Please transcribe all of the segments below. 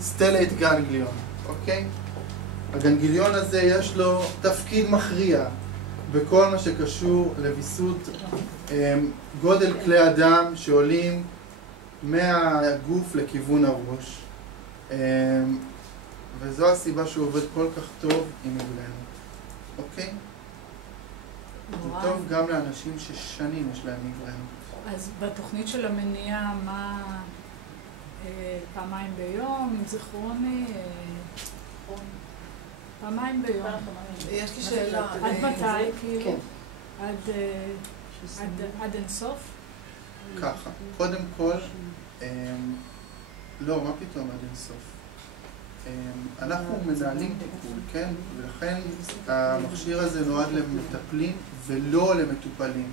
סטלט גנגליון, אוקיי? הגנגליון הזה יש לו תפקיד מכריע בכל מה שקשור לוויסות גודל כלי הדם שעולים מהגוף לכיוון הראש. וזו הסיבה שהוא עובד כל כך טוב עם מיגרנות, אוקיי? זה טוב גם לאנשים ששנים יש להם מיגרנות. אז בתוכנית של המניעה, מה פעמיים ביום, עם זיכרוני? פעמיים ביום. יש לי שאלה. עד מתי, כאילו? עד אינסוף? ככה, קודם כל, לא, מה פתאום עד אינסוף? אנחנו מנהלים טיפול, כן? ולכן המכשיר הזה נועד למטפלים ולא למטופלים.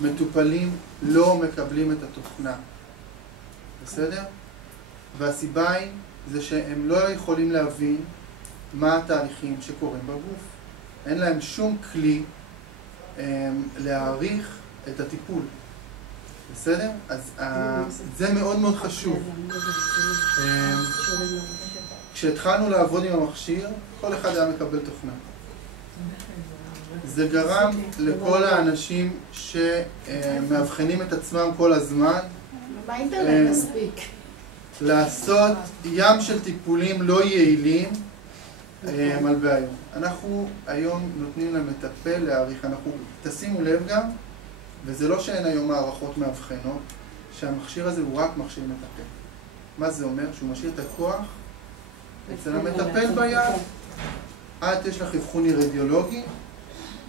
מטופלים לא מקבלים את התוכנה. בסדר? והסיבה היא זה שהם לא יכולים להבין מה התהליכים שקורים בגוף. אין להם שום כלי להעריך את הטיפול. בסדר? אז זה מאוד מאוד חשוב. כשהתחלנו לעבוד עם המכשיר, כל אחד היה מקבל תוכנה. זה גרם לכל האנשים שמאבחנים את עצמם כל הזמן באינטרנט מספיק. לעשות ים של טיפולים לא יעילים על בעיות. אנחנו היום נותנים למטפל להעריך, אנחנו תשימו לב גם, וזה לא שאין היום מערכות מאבחנות, שהמכשיר הזה הוא רק מכשיר מטפל. מה זה אומר? שהוא משאיר את הכוח אצל המטפל ביד. את יש לך אבחון רדיולוגי,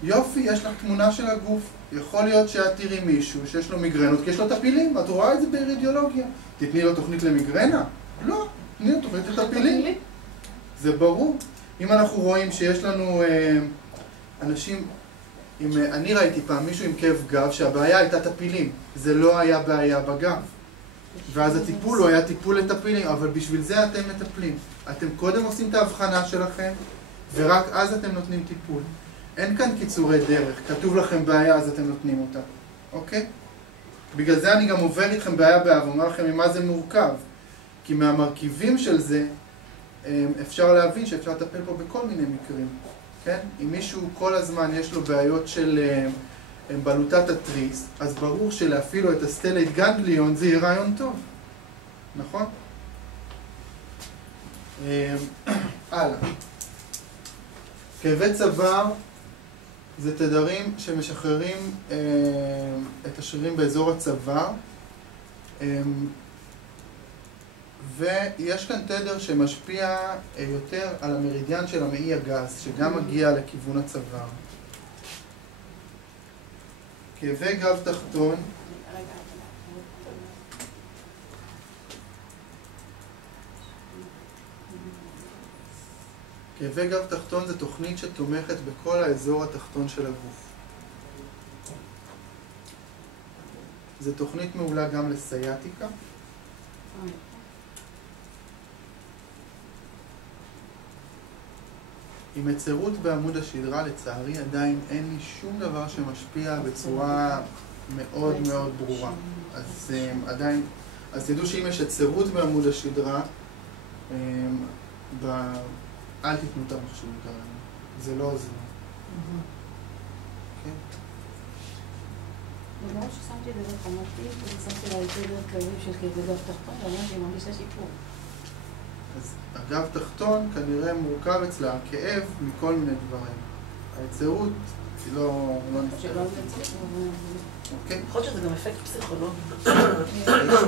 יופי, יש לך תמונה של הגוף. יכול להיות שאת תראי מישהו שיש לו מיגרנות, כי יש לו טפילים, את רואה את זה ברדיולוגיה. תתני לו תוכנית למיגרנה? לא, תתני לו תוכנית לטפילים. זה ברור. אם אנחנו רואים שיש לנו אנשים, אני ראיתי פעם מישהו עם כאב גב שהבעיה הייתה טפילים, זה לא היה בעיה בגב. ואז הטיפול הוא היה טיפול לטפילים, אבל בשביל זה אתם מטפלים. אתם קודם עושים את ההבחנה שלכם, ורק אז אתם נותנים טיפול. אין כאן קיצורי דרך, כתוב לכם בעיה אז אתם נותנים אותה, אוקיי? בגלל זה אני גם עובר איתכם בעיה ואומר לכם ממה זה מורכב. כי מהמרכיבים של זה אפשר להבין שאפשר לטפל פה בכל מיני מקרים, כן? אם מישהו כל הזמן יש לו בעיות של בלוטת התריס, אז ברור שלהפעיל לו את הסטלט גנגליון זה יהיה רעיון טוב, נכון? הלאה. כאבי צוואר זה תדרים שמשחררים את השרירים באזור הצוואר, ויש כאן תדר שמשפיע יותר על המרידיאן של המעי הגס, שגם מגיע לכיוון הצוואר. כאבי גב תחתון, כאבי גב תחתון זה תוכנית שתומכת בכל האזור התחתון של הגוף. זו תוכנית מעולה גם לסייאטיקה. עם היצרות בעמוד השדרה, לצערי עדיין אין לי שום דבר שמשפיע בצורה מאוד מאוד ברורה. אז עדיין, אז תדעו שאם יש היצרות בעמוד השדרה, אל תתנו את המכשיר כרגע. זה לא עוזר. כן? בגלל ששמתי את זה בחמתי, ושמתי לה את זה כאבים של כאבי גב תחתון, ואומרת שהיא מרגישה שיפור. אז הגב תחתון כנראה מורכב אצלה כאב מכל מיני דברים. היצרות היא לא נפתרת. אוקיי? יכול להיות שזה גם אפקט פסיכולוגי.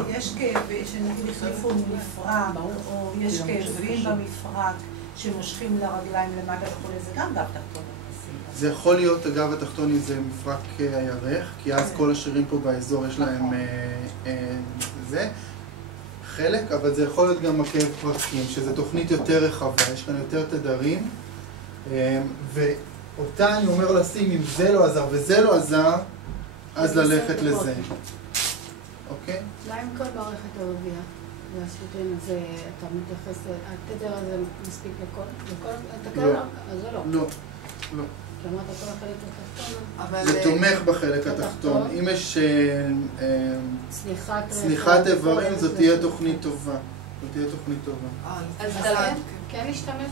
יש כאב שנגיד החליפו מפרק, או יש כאבים במפרק שמושכים לרגליים למטה וכו', זה גם גב תחתון. זה יכול להיות, הגב התחתון זה מפרק הירך, כי אז כל השרירים פה באזור יש להם זה. חלק, אבל זה יכול להיות גם עקב פרקים, שזו תוכנית יותר רחבה, יש כאן יותר תדרים, ואותה אני אומר לשים, אם זה לא עזר וזה לא עזר, אז ללכת לזה. אוקיי? אולי עם כל מערכת הרבייה, והשלטון הזה, אתה מתייחס, התדר הזה מספיק לכל, לא. אז זה לא. לא, לא. כלומר, כל החלק התחתון. זה תומך בחלק התחתון. אם יש צניחת איברים, זאת תהיה תוכנית טובה. זו תהיה תוכנית טובה. אז כן להשתמש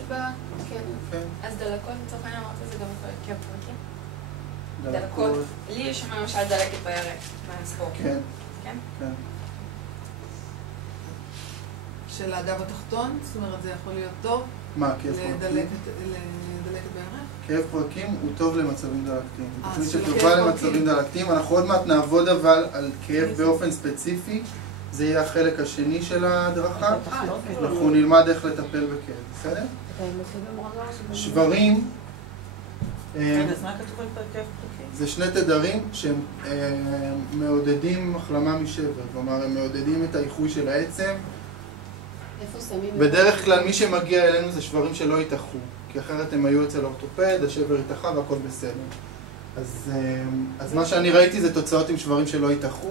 כן. אז דלקות, לצורך העניין אמרת זה גם יכול להיות כאב פרקים? דלקות. לי יש שם למשל דלקת בירך, מהספורט. כן. כן? כן. של הגב התחתון? זאת אומרת, זה יכול להיות טוב? מה, כאב פרקים? לדלקת בירך? כאב פרקים הוא טוב למצבים דלקתיים. תוכנית של שטובה כאב למצבים פרקים. דלקתיים. אנחנו עוד מעט נעבוד אבל על כאב באופן ספציפי. זה יהיה החלק השני של ההדרכה. אנחנו נלמד איך לטפל בכאב, בסדר? שברים, אז מה כתוב על כאב פרקים? זה שני תדרים שהם מעודדים החלמה משבר. כלומר, הם מעודדים את האיחוי של העצם. בדרך כלל מי שמגיע אלינו זה שברים שלא ייתכו, כי אחרת הם היו אצל אורתופד, השבר ייתכה והכל בסדר. אז מה שאני ראיתי זה תוצאות עם שברים שלא ייתכו.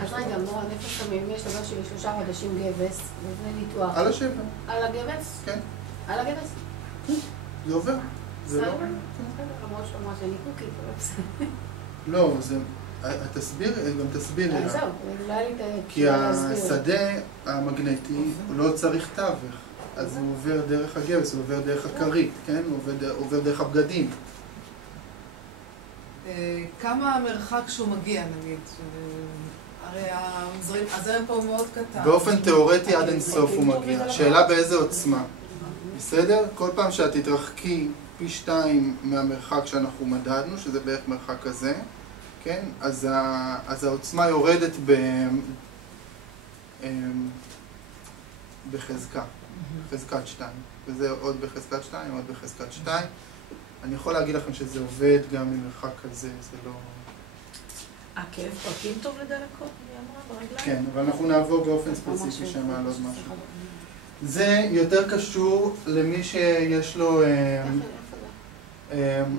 אז רגע, מורן, איפה שמים? יש דבר שלי 3 חודשים גבס, וזה ניתוח. על השבר. על הגבס? כן. על הגבס? זה עובר. זה לא... למרות שאומרת שאני קוקית, לא, זה... גם תסבירי לה. זהו, לא היה לי את ה... כי השדה המגנטי הוא לא צריך תווך. אז הוא עובר דרך הגבס, הוא עובר דרך הכרית, כן? הוא עובר דרך הבגדים. כמה המרחק שהוא מגיע, נגיד? הרי הזרם פה הוא מאוד קטן. באופן תיאורטי עד אינסוף הוא מגיע. שאלה באיזה עוצמה. בסדר? כל פעם שאת תתרחקי פי 2 מהמרחק שאנחנו מדדנו, שזה בערך מרחק כזה, כן? אז העוצמה יורדת בחזקה, חזקת 2. וזה עוד בחזקת 2, עוד בחזקת 2. אני יכול להגיד לכם שזה עובד גם ממרחק כזה, זה לא... כאב פרקים טוב לדלקות, אני אמרה, ברגליים? כן, אבל אנחנו נעבור באופן ספציפי שם על עוד משהו. זה יותר קשור למי שיש לו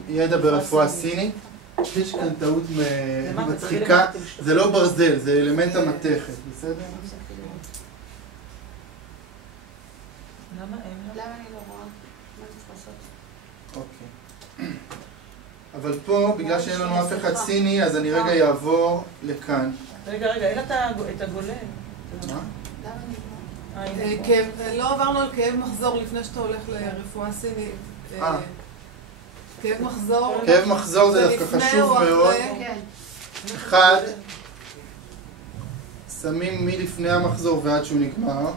ידע ברפואה סינית. יש כאן טעות מצחיקה, זה לא ברזל, זה אלמנט המתכת, בסדר? למה אין? למה אני לא רואה? מה צריך לעשות? אוקיי. אבל פה, בגלל שאין לנו אף אחד סיני, אז אני רגע אעבור לכאן. רגע, אין את הגולל. מה? לא עברנו על כאב מחזור לפני שאתה הולך לרפואה סינית. כאב מחזור... כאב מחזור זה דווקא חשוב מאוד. אחד, שמים מלפני המחזור ועד שהוא נגמר.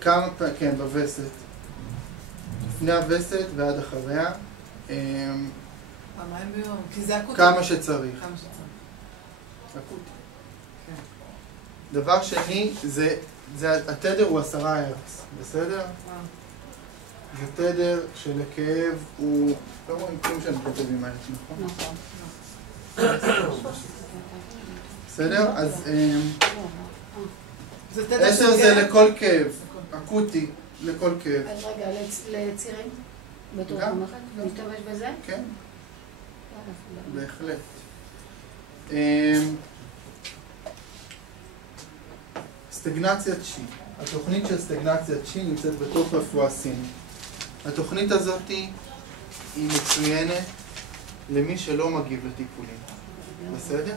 כמה פעמים, כן, בווסת. לפני הווסת ועד אחריה. פעמיים ביום, כי זה אקוטי. כמה שצריך. אקוטי. דבר שני, התדר הוא 10 הרץ, בסדר? זה תדר שלכאב הוא... לא רואים כלום שאני כותב עם האלה, נכון? נכון. בסדר? אז 10 זה לכל כאב, אקוטי, לכל כאב. אז רגע, לצירים? בתור המחק? להשתמש בזה? כן, בהחלט. סטגנציית צ'י. התוכנית של סטגנציית צ'י נמצאת בתוך רפואה סינית. התוכנית הזאת היא מצוינת למי שלא מגיב לטיפולים. בסדר?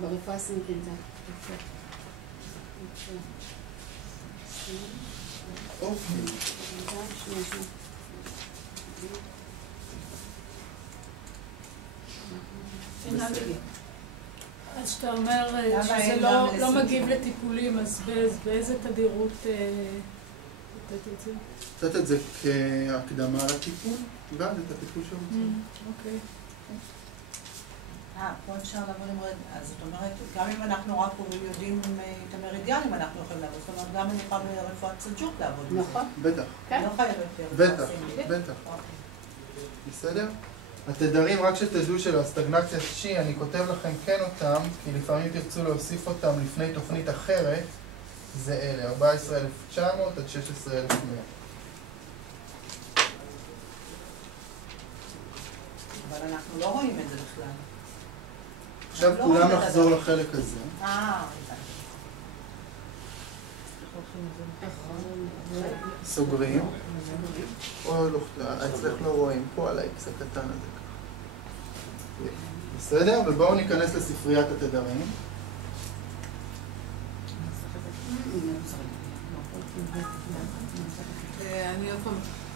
ברפואה סינית זה. אוקיי. אז שאתה אומר שזה לא מגיב לטיפולים, אז באיזה תדירות לתת את זה? לתת את זה כהקדמה לטיפול, ואז את הטיפול שרוצים. אוקיי. פה אפשר לעבוד עם אז זאת אומרת, גם אם אנחנו רק יודעים את המרידיאנים, אנחנו יכולים לעבוד. זאת אומרת, גם אני יכולה ברפואת סלג'וק לעבוד. נכון. בטח. לא חייבת. בטח, בטח. בסדר? התדרים, רק שתדעו של הסטגנציית צ'י, אני כותב לכם כן אותם, כי לפעמים תרצו להוסיף אותם לפני תוכנית אחרת, זה אלה, 14,900 עד 16,100. אבל אנחנו לא רואים את זה בכלל. עכשיו כולם נחזור לחלק הזה. סוגרים. או לא, אצלך לא רואים, פה על האיקס הקטן הזה. בסדר? ובואו ניכנס לספריית התדרים. אני עוד פעם,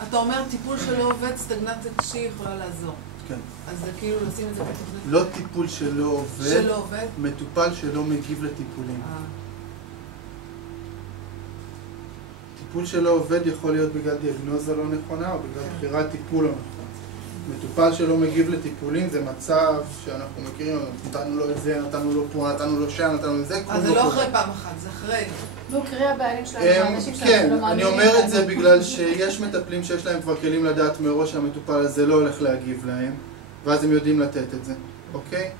אתה אומר טיפול שלא עובד, סטגנציה קשי יכולה לעזור. כן. אז זה כאילו לשים את זה בתוכנית. לא טיפול שלא עובד, שלא עובד? מטופל שלא מגיב לטיפולים. טיפול שלא עובד יכול להיות בגלל דיאגנוזה לא נכונה או בגלל בחירת טיפול לא נכון. מטופל שלא מגיב לטיפולים זה מצב שאנחנו מכירים, נתנו לו את זה, נתנו לו פה, נתנו לו שם, נתנו לו זה. אז זה לא אחרי פעם אחת, זה אחרי. נו, קריאה בעלים שלנו, אנשים שלנו כן, לא מאמינים. אני אומר את זה בגלל שיש מטפלים שיש להם כבר כלים לדעת מראש שהמטופל הזה לא הולך להגיב להם, ואז הם יודעים לתת את זה, אוקיי?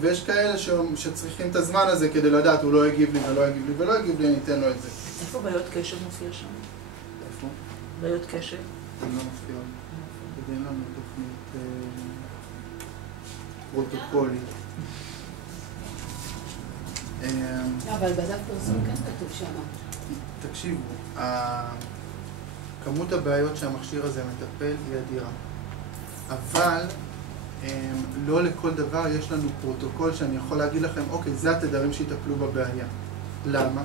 ויש כאלה שצריכים את הזמן הזה כדי לדעת, הוא לא יגיב לי ולא יגיב לי ולא יגיב לי, אני אתן לו את זה. איפה בעיות קשב מופיע שם? איפה? בעיות קשב? זה לא מופיע. ואין לנו תוכנית פרוטוקולית. אבל בדף פרסום כן כתוב שם. תקשיבו, כמות הבעיות שהמכשיר הזה מטפל היא אדירה. אבל לא לכל דבר יש לנו פרוטוקול שאני יכול להגיד לכם, אוקיי, זה התדרים שיטפלו בבעיה. למה?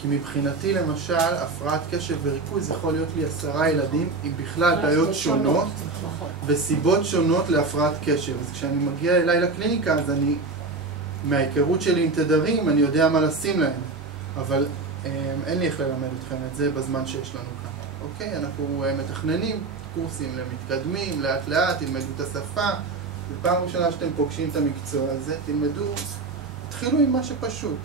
כי מבחינתי למשל, הפרעת קשב וריכוז יכול להיות לי 10 ילדים עם בכלל בעיות שונות וסיבות שונות להפרעת קשב. אז כשאני מגיע אליי לקליניקה, אז אני, מההיכרות שלי עם תדרים, אני יודע מה לשים להם. אבל אין לי איך ללמד אתכם את זה בזמן שיש לנו כאן. אוקיי? אנחנו מתכננים קורסים למתקדמים, לאט לאט, תלמדו את השפה. בפעם ראשונה שאתם פוגשים את המקצוע הזה, תלמדו, תתחילו עם מה שפשוט.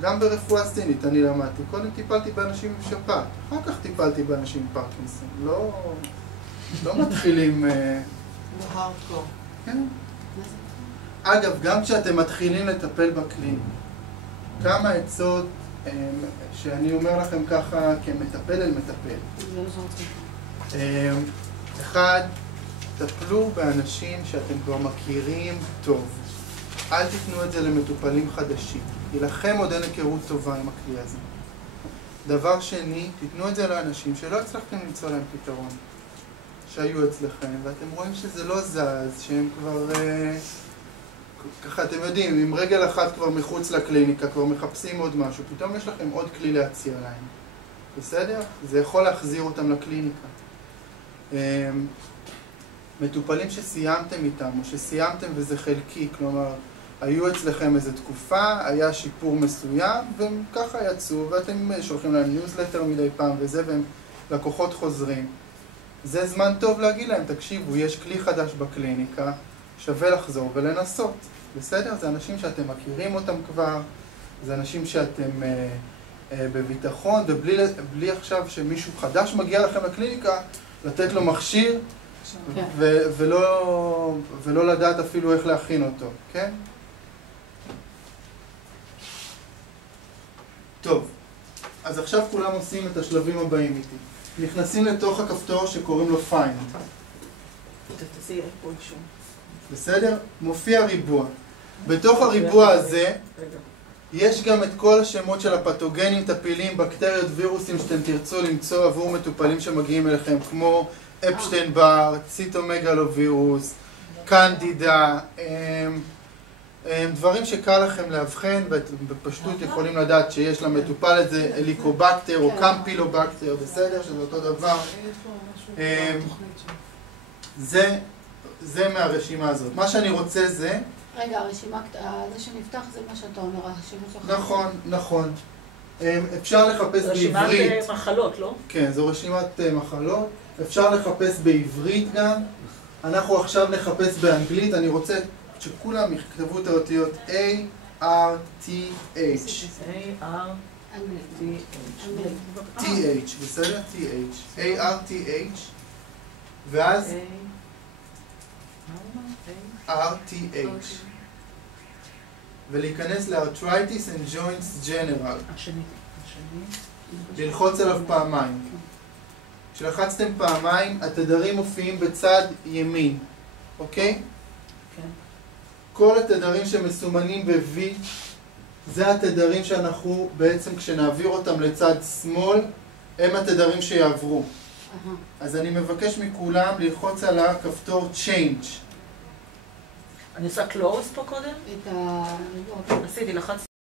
גם ברפואה סינית אני למדתי. קודם טיפלתי באנשים עם שפעת, אחר כך טיפלתי באנשים עם פרקינסון. לא מתחילים... לא הארדקור. כן. אגב, גם כשאתם מתחילים לטפל בקליניקה, כמה עצות שאני אומר לכם ככה כמטפל אל מטפל. אחד, טפלו באנשים שאתם כבר מכירים טוב. אל תתנו את זה למטופלים חדשים. לכם עוד אין היכרות טובה עם הכלי הזה. דבר שני, תתנו את זה לאנשים שלא הצלחתם למצוא להם פתרון, שהיו אצלכם, ואתם רואים שזה לא זז, שהם כבר... ככה אתם יודעים, עם רגל אחת כבר מחוץ לקליניקה, כבר מחפשים עוד משהו, פתאום יש לכם עוד כלי להציע להם. בסדר? זה יכול להחזיר אותם לקליניקה. מטופלים שסיימתם איתם, או שסיימתם וזה חלקי, כלומר, היו אצלכם איזו תקופה, היה שיפור מסוים, והם ככה יצאו, ואתם שולחים להם ניוזלטר מדי פעם וזה, והם לקוחות חוזרים. זה זמן טוב להגיד להם, תקשיבו, יש כלי חדש בקליניקה, שווה לחזור ולנסות. בסדר? זה אנשים שאתם מכירים אותם כבר, זה אנשים שאתם בביטחון, ובלי עכשיו שמישהו חדש מגיע לכם לקליניקה, לתת לו מכשיר, ולא לדעת אפילו איך להכין אותו, כן? טוב, אז עכשיו כולם עושים את השלבים הבאים איתי. נכנסים לתוך הכפתור שקוראים לו Find. בסדר? מופיע ריבוע. בתוך הריבוע הזה יש גם את כל השמות של הפתוגנים, טפילים, בקטריות, וירוסים שאתם תרצו למצוא עבור מטופלים שמגיעים אליכם, כמו אפשטיין בר, ציטומגלווירוס, קנדידה, דברים שקל לכם להבחן, בפשטות יכולים לדעת שיש למטופל איזה אליקובקטר או קמפילובקטר, בסדר? שזה אותו דבר. זה מהרשימה הזאת. מה שאני רוצה זה... רגע, הרשימה, זה שנפתח זה מה שאתה אומר, הרשימה שלך. נכון, נכון. אפשר לחפש בעברית. רשימת מחלות, לא? כן, זו רשימת מחלות. אפשר לחפש בעברית גם. אנחנו עכשיו נחפש באנגלית. אני רוצה שכולם יכתבו את האותיות A-R-T-H. T-H, בסדר? T-H. A-R-T-H. ואז R-T-H. ולהיכנס ל-Arthritis and Joints General. ללחוץ עליו פעמיים. כשלחצתם פעמיים, התדרים מופיעים בצד ימין, אוקיי? כל התדרים שמסומנים ב-V, זה התדרים שאנחנו בעצם כשנעביר אותם לצד שמאל, הם התדרים שיעברו. אז אני מבקש מכולם ללחוץ על הכפתור Change. אני עושה קלוז פה קודם? את ה... עשיתי, לחצתי.